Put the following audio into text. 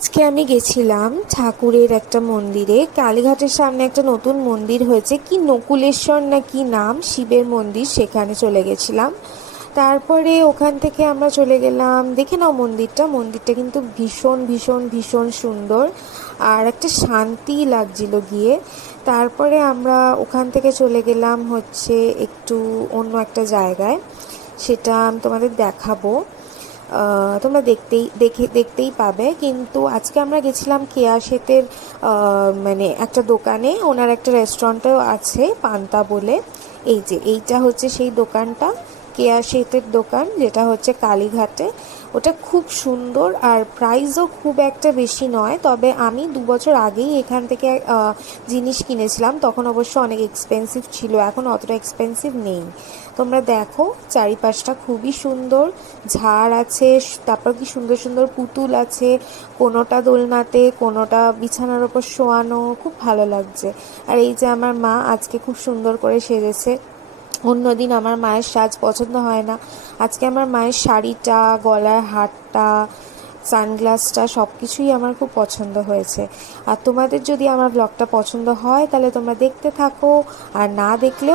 আজকে আমি গেছিলাম ঠাকুরের একটা মন্দিরে। কালীঘাটের সামনে একটা নতুন মন্দির হয়েছে, কি নকুলেশ্বর না কি নাম, শিবের মন্দির, সেখানে চলে গেছিলাম। তারপরে ওখান থেকে আমরা চলে গেলাম, দেখে নাও মন্দিরটা কিন্তু ভীষণ ভীষণ ভীষণ সুন্দর, আর একটা শান্তি লাগছিল গিয়ে। তারপরে আমরা ওখান থেকে চলে গেলাম হচ্ছে একটু অন্য একটা জায়গায়, সেটা আমি তোমাদের দেখাবো। তোমরা দেখতেই পাবে। কিন্তু আজকে আমরা গেছিলাম কেয়া শেতের মানে একটা দোকানে, ওনার একটা রেস্টুরেন্টও আছে পান্তা বলে। এই যে এইটা হচ্ছে সেই দোকানটা, কেয়া শেতের দোকান, যেটা হচ্ছে কালীঘাটে। ওটা খুব সুন্দর, আর প্রাইসও খুব একটা বেশি নয়। তবে আমি 2 বছর আগেই এখান থেকে জিনিস কিনেছিলাম, তখন অবশ্য অনেক এক্সপেন্সিভ ছিল, এখন অতটা এক্সপেন্সিভ নেই। তোমরা দেখো চারিপাশটা খুবই সুন্দর, ঝাড় আছে, তারপর কি সুন্দর সুন্দর পুতুল আছে, কোনোটা দোলনাতে, কোনোটা বিছানার ওপর শোয়ানো, খুব ভালো লাগছে। আর এই যে আমার মা আজকে খুব সুন্দর করে সেজেছে। অন্যদিন আমার মায়ের সাজ পছন্দ হয় না, আজকে আমার মায়ের শাড়িটা, গলার হারটা, সানগ্লাসটা, সব কিছুই আমার খুব পছন্দ হয়েছে। আর তোমাদের যদি আমার ব্লগটা পছন্দ হয় তাহলে তোমরা দেখতে থাকো, আর না দেখলেও